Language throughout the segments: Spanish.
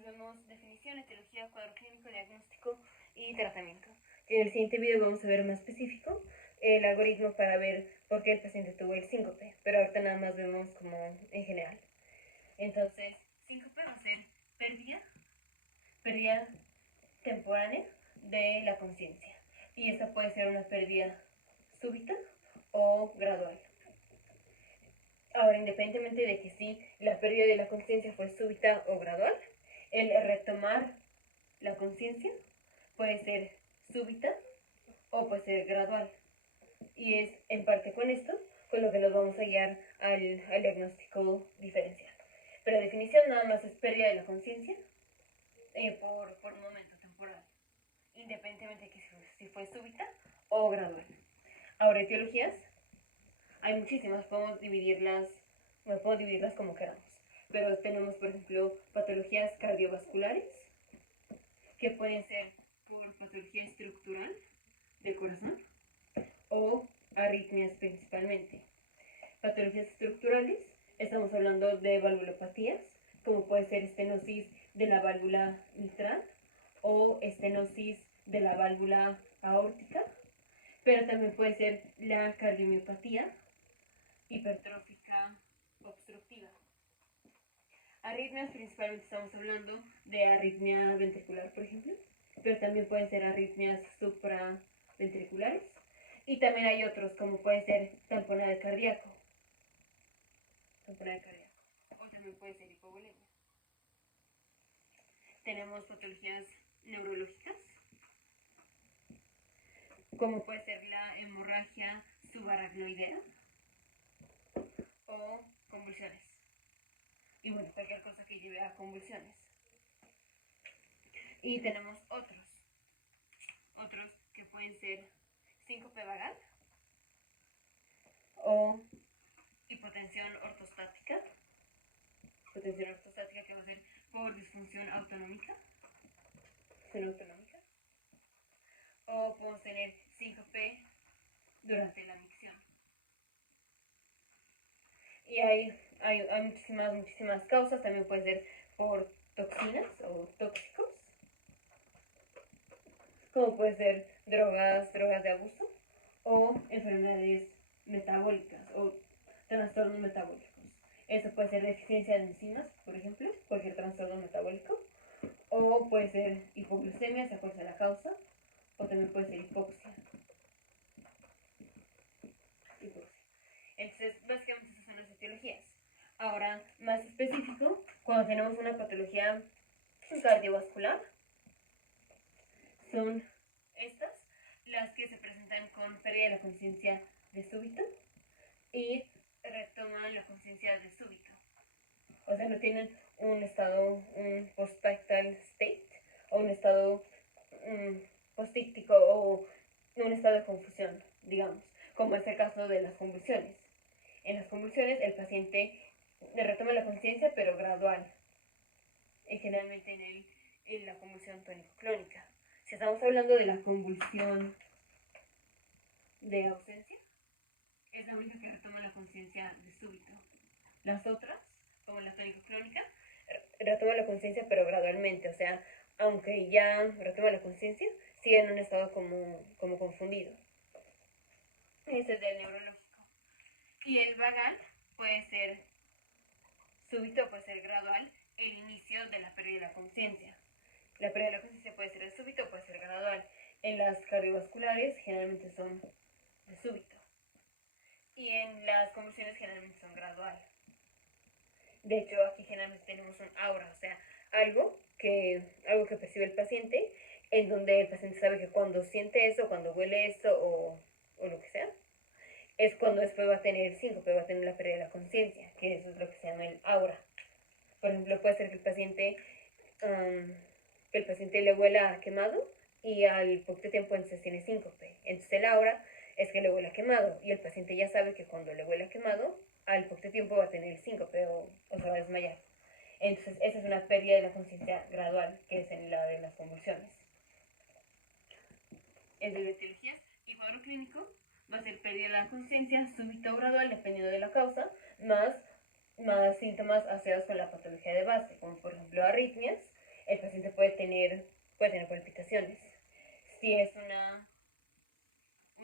entonces vemos definición, etiología, cuadro clínico, diagnóstico y tratamiento. En el siguiente video vamos a ver más específico el algoritmo para ver por qué el paciente tuvo el síncope, pero ahorita nada más vemos como en general. Entonces, síncope va a ser pérdida temporánea de la conciencia. Y esta puede ser una pérdida súbita o gradual. Ahora, independientemente de que si la pérdida de la conciencia fue súbita o gradual, el retomar la conciencia puede ser súbita o puede ser gradual. Y es en parte con esto con lo que nos vamos a guiar al diagnóstico diferencial. Pero la definición nada más es pérdida de la conciencia por un momento temporal, independientemente de que si fue súbita o gradual. Ahora, etiologías, hay muchísimas, podemos dividirlas como queramos. Pero tenemos, por ejemplo, patologías cardiovasculares, que pueden ser por patología estructural del corazón o arritmias principalmente. Patologías estructurales, estamos hablando de valvulopatías, como puede ser estenosis de la válvula mitral o estenosis de la válvula aórtica, pero también puede ser la cardiomiopatía hipertrófica obstructiva. Arritmias, principalmente estamos hablando de arritmia ventricular, por ejemplo, pero también pueden ser arritmias supraventriculares. Y también hay otros, como puede ser tamponade cardíaco. O también puede ser hipovolemia. Tenemos patologías neurológicas, como puede ser la hemorragia subaracnoidea o convulsiones. Y bueno, cualquier cosa que lleve a convulsiones. Y tenemos otros que pueden ser síncope vagal o hipotensión ortostática que va a ser por disfunción autonómica, o podemos tener síncope durante la micción. Y hay muchísimas causas, también puede ser por toxinas o tóxicos, como puede ser drogas de abuso o enfermedades metabólicas o trastornos metabólicos. Eso puede ser deficiencia de enzimas, por ejemplo, cualquier trastorno metabólico, o puede ser hipoglucemia, esa puede ser la causa, o también puede ser hipoxia. Entonces, básicamente esas son las etiologías. Ahora, más específico, cuando tenemos una patología cardiovascular, son estas las que se presentan con pérdida de la conciencia de súbito y retoman la conciencia de súbito. O sea, no tienen un postictal state, o un estado postíctico, o un estado de confusión, digamos, como es el caso de las convulsiones. En las convulsiones el paciente retoma la conciencia, pero gradual, generalmente en la convulsión tónico-clónica. Si estamos hablando de la convulsión de ausencia, es la única que retoma la conciencia de súbito. Las otras, como la tónico-clónica, retoma la conciencia pero gradualmente, o sea, aunque ya retoma la conciencia, sigue en un estado como confundido. Ese es del neurológico. Y el vagal puede ser súbito, puede ser gradual, el inicio de la pérdida de la conciencia. La pérdida de la conciencia puede ser de súbito o puede ser gradual. En las cardiovasculares generalmente son de súbito. Y en las convulsiones generalmente son gradual. De hecho, aquí generalmente tenemos un aura, o sea, algo que percibe el paciente, en donde el paciente sabe que cuando siente eso, cuando huele eso o lo que sea, es cuando después va a tener síncope, va a tener la pérdida de la conciencia, que eso es lo que se llama el aura. Por ejemplo, puede ser que el paciente le huela a quemado y al poco tiempo entonces tiene síncope. Entonces el aura es que le huele a quemado y el paciente ya sabe que cuando le huele a quemado, al poco tiempo va a tener síncope o se va a desmayar. Entonces esa es una pérdida de la conciencia gradual, que es en la de las convulsiones. En de etiologías y cuadro clínico va a ser pérdida de la conciencia súbita o gradual, dependiendo de la causa, más síntomas asociados con la patología de base, como por ejemplo arritmias el paciente puede tener palpitaciones. Si es una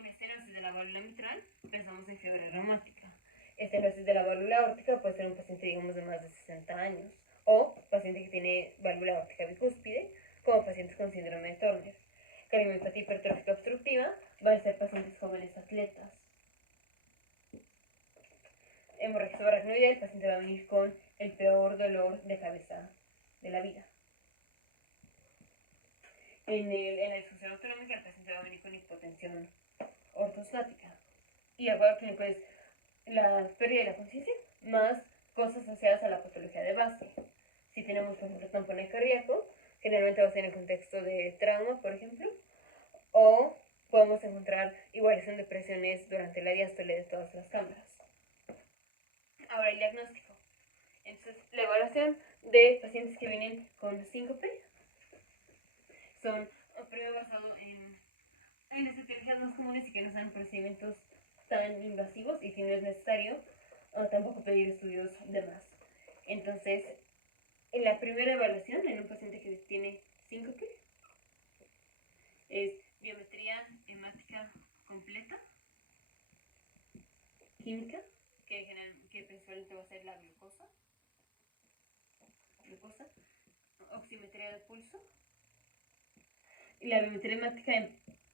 estenosis de la válvula mitral, pensamos en fiebre reumática. Estenosis de la válvula aórtica puede ser un paciente, digamos, de más de 60 años, o paciente que tiene válvula aórtica bicúspide, como pacientes con síndrome de Turner. Cardiomiopatía hipertrófica obstructiva va a ser pacientes jóvenes atletas. Hemorragia subaracnoidea, el paciente va a venir con el peor dolor de cabeza de la vida. En la disfunción autonómica, el paciente va a venir con hipotensión ortostática. Y el cuadro clínico es la pérdida de la conciencia más cosas asociadas a la patología de base. Si tenemos, por ejemplo, tampones cardíaco, generalmente va a ser en el contexto de trauma, por ejemplo, o podemos encontrar igualización de presiones durante la diástole de todas las cámaras. Ahora el diagnóstico. Entonces, la evaluación de pacientes que vienen con síncope son primero basado en las etiologías más comunes y que no sean procedimientos tan invasivos, y si no es necesario, tampoco pedir estudios de más. Entonces, en la primera evaluación en un paciente que tiene síncope es biometría hemática completa, química, que principalmente va a ser la glucosa, oximetría de pulso. Y la biometría hemática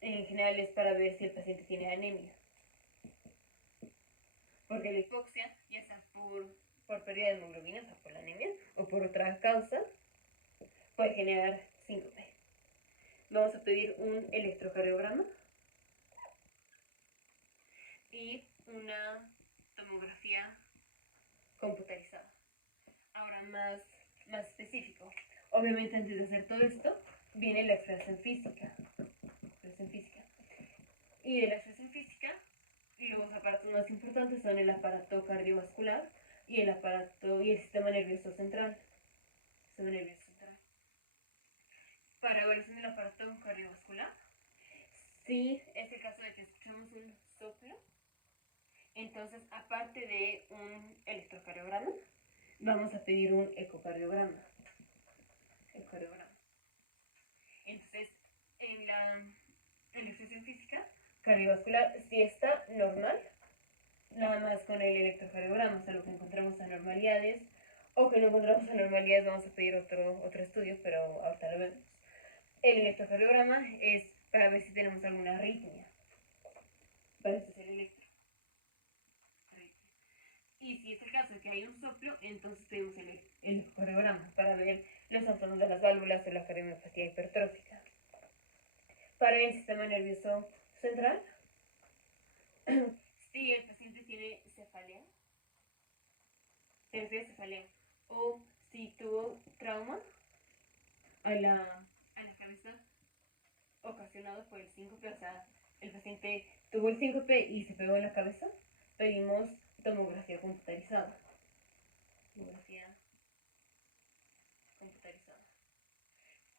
en general es para ver si el paciente tiene anemia, porque la hipoxia, ya sea por pérdida de hemoglobina, o sea, por la anemia, o por otra causa, puede generar síncope. Vamos a pedir un electrocardiograma y una tomografía computarizada. Ahora más específico. Obviamente, antes de hacer todo esto, viene la exploración física. Y de la exploración física, los aparatos más importantes son el aparato cardiovascular y el sistema nervioso central. Para evaluación del aparato cardiovascular, si es el caso de que escuchamos un soplo, entonces, aparte de un electrocardiograma, vamos a pedir un ecocardiograma. Entonces, en la exploración física cardiovascular, si está normal, nada más con el electrocardiograma, o sea, lo que encontramos anormalidades, o que no encontramos anormalidades, vamos a pedir otro estudio, pero ahorita lo vemos. El electrocardiograma es para ver si tenemos alguna arritmia. Para eso es el electro. Y si es el caso de que hay un soplo, entonces pedimos el ecocardiograma para ver los trastornos de las válvulas o la cardiomiopatía hipertrófica. Para el sistema nervioso central, si el paciente tiene cefalea, o si tuvo trauma a la cabeza ocasionado por el síncope, o sea, el paciente tuvo el síncope y se pegó en la cabeza, pedimos tomografía computarizada.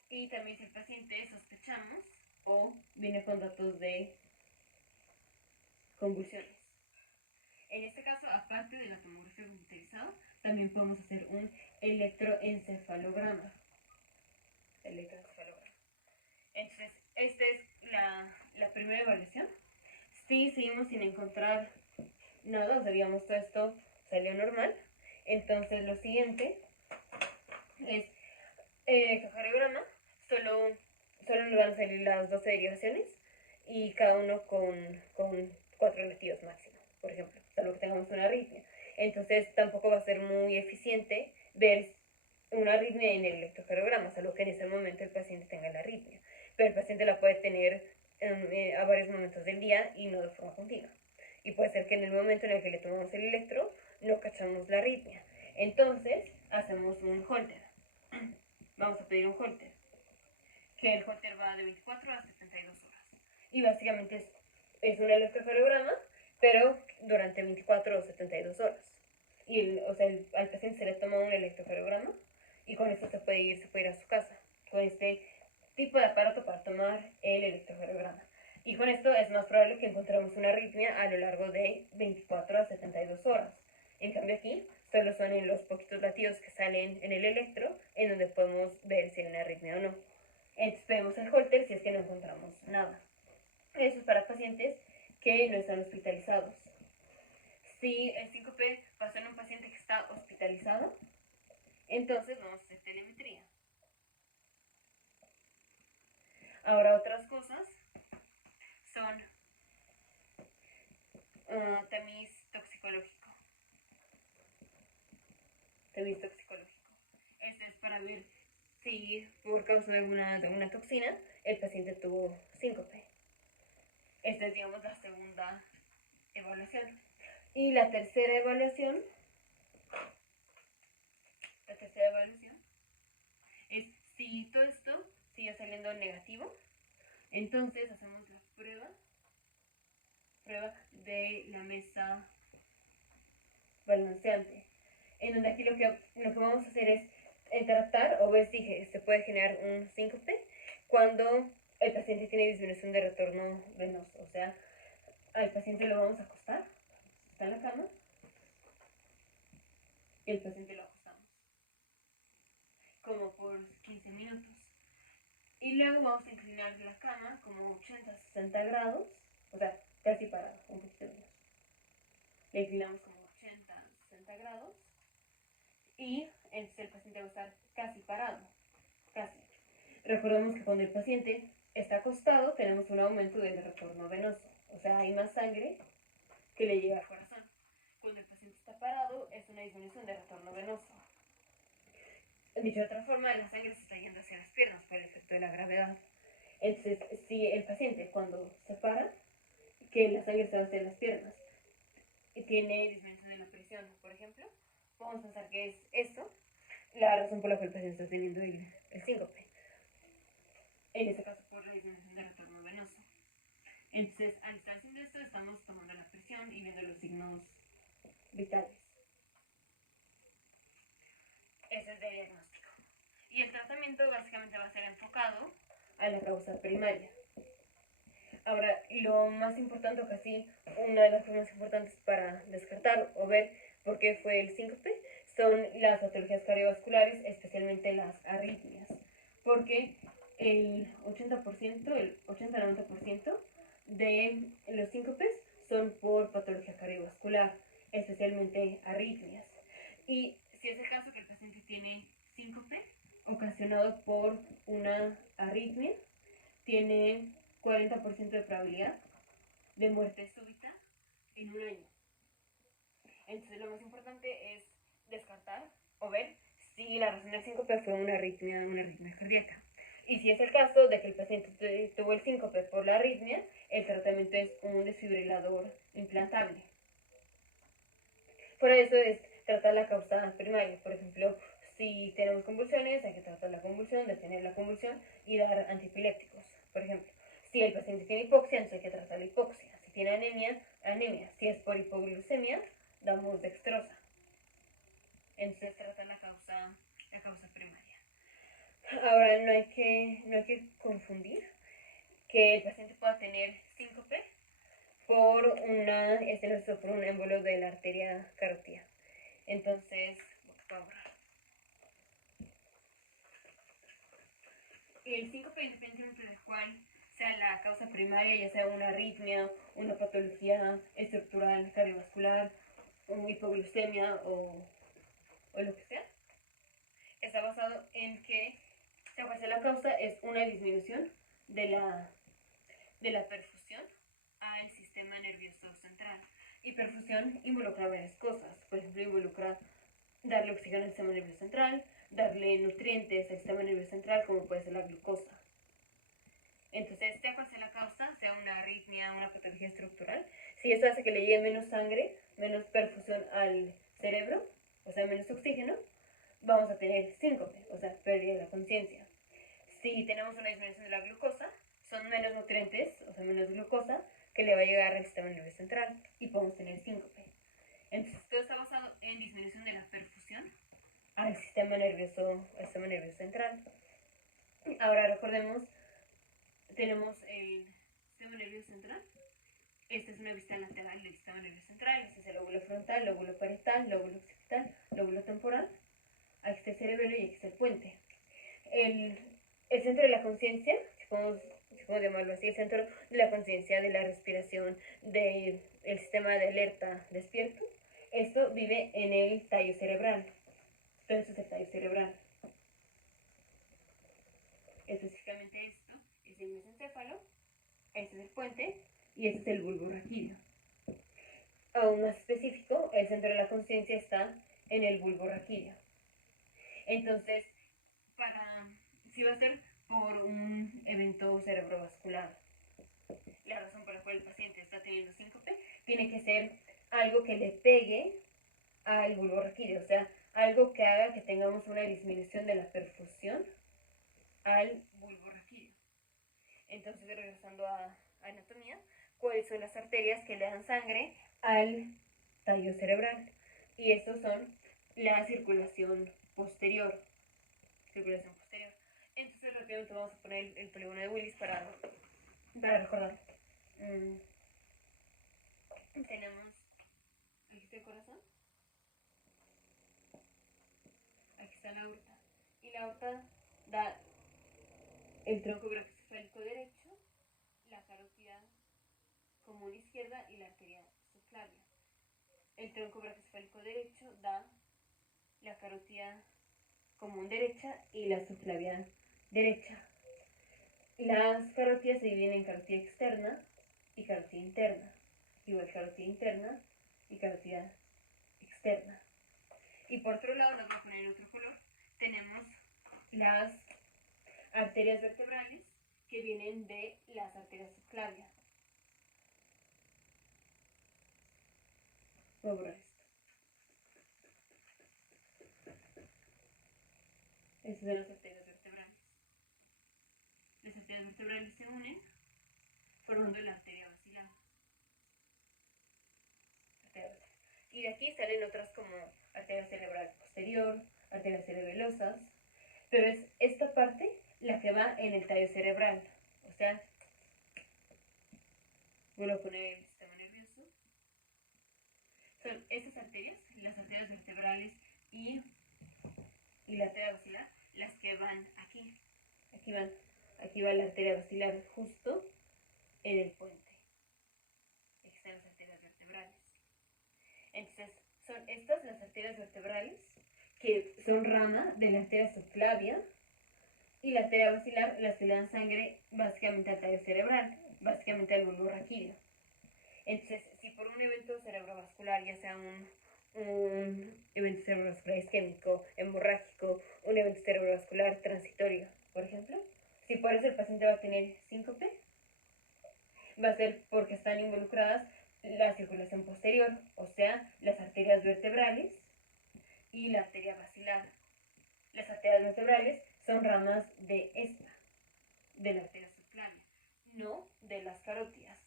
Y también si el paciente sospechamos o viene con datos de convulsiones. En este caso, aparte de la tomografía computarizada, también podemos hacer un electroencefalograma. Entonces, esta es la primera evaluación. Si seguimos sin encontrar nada, o sea, digamos, todo esto salió normal, entonces lo siguiente es ecocardiograma. Solo nos van a salir las 12 derivaciones y cada uno con 4 latidos máximo, por ejemplo, salvo que tengamos una arritmia. Entonces tampoco va a ser muy eficiente ver una arritmia en el electrocardiograma, salvo que en ese momento el paciente tenga la arritmia. Pero el paciente la puede tener a varios momentos del día y no de forma continua. Y puede ser que en el momento en el que le tomamos el electro no cachamos la arritmia. Entonces hacemos un holter. Vamos a pedir un holter, que el holter va de 24 a 72 horas. Y básicamente es un electrocardiograma, pero durante 24 o 72 horas. Y al paciente se le toma un electrocardiograma y con esto se puede ir a su casa, con este tipo de aparato para tomar el electrocardiograma. Y con esto es más probable que encontremos una arritmia a lo largo de 24 a 72 horas. En cambio aquí solo son en los poquitos latidos que salen en el electro, en donde podemos ver si hay una arritmia o no. Entonces vemos el Holter si es que no encontramos nada. Eso es para pacientes que no están hospitalizados. Si el síncope pasó en un paciente que está hospitalizado, entonces vamos a hacer telemetría. Ahora otras cosas son tamiz toxicológico. Tamiz toxicológico. Este es para ver si por causa de una toxina el paciente tuvo síncope. Esta es, digamos, la segunda evaluación. Y la tercera evaluación es si todo esto sigue saliendo negativo, entonces hacemos la prueba de la mesa balanceante, en donde aquí lo que vamos a hacer es tratar o ver si se puede generar un síncope cuando el paciente tiene disminución de retorno venoso. O sea, al paciente lo vamos a acostar, está en la cama, y el paciente lo acostamos como por 15 minutos. Y luego vamos a inclinar la cama como 80-60 grados, o sea, casi parado, un poquito menos. Le inclinamos como 80-60 grados y entonces el paciente va a estar casi parado, casi. Recordemos que cuando el paciente está acostado tenemos un aumento del retorno venoso, o sea, hay más sangre que le llega al corazón. Cuando el paciente está parado es una disminución de retorno venoso. Dicho de otra forma, la sangre se está yendo hacia las piernas por el efecto de la gravedad. Entonces, si el paciente cuando se para, que la sangre se va hacia las piernas y tiene disminución de la presión, por ejemplo, podemos pensar que es esto la razón por la que el paciente está teniendo el síncope. En este caso, por la disminución del retorno venoso. Entonces, al estar haciendo esto, estamos tomando la presión y viendo los signos vitales. Ese es de diagnóstico. Y el tratamiento básicamente va a ser enfocado a la causa primaria. Ahora, lo más importante, o casi una de las formas importantes para descartar o ver por qué fue el síncope, son las patologías cardiovasculares, especialmente las arritmias. Porque el 80%, el 80-90% de los síncopes son por patología cardiovascular, especialmente arritmias. Y si es el caso que el paciente tiene síncope ocasionado por una arritmia, tiene 40% de probabilidad de muerte súbita en un año. Entonces lo más importante es descartar o ver si la razón del síncope fue una arritmia cardíaca. Y si es el caso de que el paciente tuvo el síncope por la arritmia, el tratamiento es un desfibrilador implantable. Por eso es tratar la causa primaria. Por ejemplo, si tenemos convulsiones, hay que tratar la convulsión, detener la convulsión y dar antiepilépticos. Por ejemplo, si el paciente tiene hipoxia, entonces hay que tratar la hipoxia. Si tiene anemia, anemia. Si es por hipoglucemia, damos dextrosa. Entonces trata la causa primaria. Ahora, no hay que confundir que el paciente pueda tener síncope por una estenosis o por un émbolo de la arteria carótida. Entonces, voy a borrar. El síncope, independientemente de cuál sea la causa primaria, ya sea una arritmia, una patología estructural cardiovascular, una hipoglucemia o lo que sea, está basado en que la causa es una disminución de la perfusión al sistema nervioso central. Y perfusión involucra varias cosas. Por ejemplo, involucra darle oxígeno al sistema nervioso central, darle nutrientes al sistema nervioso central, como puede ser la glucosa. Entonces, sea cual sea la causa, sea una arritmia, una patología estructural, si esto hace que le llegue menos sangre, menos perfusión al cerebro, o sea, menos oxígeno, vamos a tener síncope, o sea, pérdida de la conciencia. Si tenemos una disminución de la glucosa, son menos nutrientes, o sea, menos glucosa, que le va a llegar al sistema nervioso central y podemos tener síncope. Entonces, todo está basado en disminución de la perfusión al sistema nervioso central. Ahora recordemos, tenemos el sistema nervioso central, Esta es una vista lateral del sistema nervioso central. Este es el lóbulo frontal, lóbulo parietal, lóbulo occipital, lóbulo temporal. Aquí está el cerebelo y aquí está el puente. El centro de la conciencia, si podemos llamarlo así, el centro de la conciencia, de la respiración, del sistema de alerta despierto, esto vive en el tallo cerebral. Entonces es el tallo cerebral. Específicamente esto es el mesencéfalo, este es el puente y este es el bulbo raquídeo. Aún más específico, el centro de la conciencia está en el bulbo raquídeo. Entonces, si va a ser por un evento cerebrovascular, la razón por la cual el paciente está teniendo síncope, tiene que ser algo que le pegue al bulbo raquídeo, o sea, algo que haga que tengamos una disminución de la perfusión al bulbo raquídeo. Entonces, regresando a anatomía, ¿cuáles son las arterias que le dan sangre al tallo cerebral? Y estos son la circulación posterior. Entonces, rápidamente vamos a poner el polígono de Willis para recordar. Tenemos, aquí está el corazón, aquí está la aorta, y la aorta da el tronco brachiocefálico derecho, la carótida común izquierda y la arteria subclavia. El tronco brachiocefálico derecho da la carótida común derecha y la subclavia derecha. Las carótidas se dividen en carótida externa y carótida interna. Igual carótida interna y carótida externa. Y por otro lado, nos voy a poner en otro color, tenemos las arterias vertebrales que vienen de las arterias subclavias. Voy a borrar esto. Estas son las arterias vertebrales. Las arterias vertebrales se unen formando la arteria basilar. Y de aquí salen otras como arteria cerebral posterior, arterias cerebelosas, pero es esta parte la que va en el tallo cerebral. O sea, vuelvo a poner el sistema nervioso. Son estas arterias, las arterias vertebrales y la arteria basilar, las que van aquí. Aquí va la arteria basilar justo en el puente. Aquí están las arterias vertebrales. Entonces, son estas las arterias vertebrales que son rama de la arteria subclavia, y la arteria basilar las que le dan sangre básicamente al tallo cerebral, básicamente al bulbo raquídeo. Entonces, si por un evento cerebrovascular, ya sea un evento cerebrovascular isquémico, hemorrágico, un evento cerebrovascular transitorio, por ejemplo, si por eso el paciente va a tener síncope, va a ser porque están involucradas la circulación posterior, o sea, las arterias vertebrales y la arteria basilar. Las arterias vertebrales son ramas de esta, de la arteria subclavia, no de las carótidas.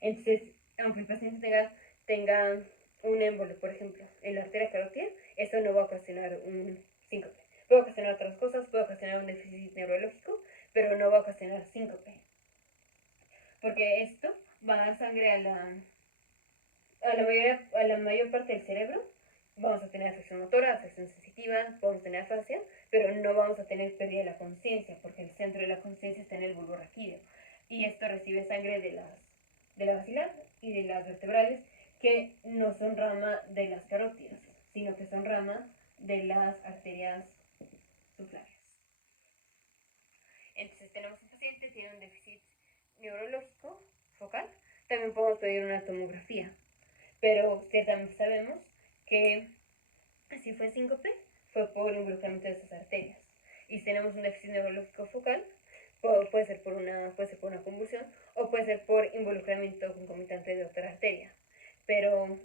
Entonces, aunque el paciente tenga un émbolo, por ejemplo, en la arteria carótida, eso no va a ocasionar un síncope. Puede ocasionar otras cosas, puede ocasionar un déficit neurológico, pero no va a ocasionar síncope. Porque esto va a dar sangre a la mayor parte del cerebro. Vamos a tener afección motora, afección sensitiva, podemos tener afasia, pero no vamos a tener pérdida de la conciencia, porque el centro de la conciencia está en el bulbo raquídeo. Y esto recibe sangre de la basilar y de las vertebrales, que no son rama de las carótidas, sino que son rama de las arterias subclavias. Entonces tenemos un paciente que tiene un déficit neurológico focal, también podemos pedir una tomografía, pero ciertamente sabemos que si fue síncope, fue por involucramiento de estas arterias. Y si tenemos un déficit neurológico focal, puede ser por una convulsión o puede ser por involucramiento concomitante de otra arteria.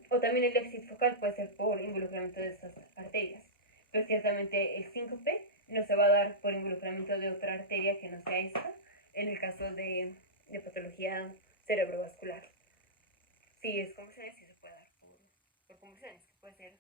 O también el déficit focal puede ser por involucramiento de estas arterias. Pero ciertamente el síncope no se va a dar por involucramiento de otra arteria que no sea esta, en el caso de patología cerebrovascular. Si es convulsiones, sí se puede dar por convulsiones, que puede ser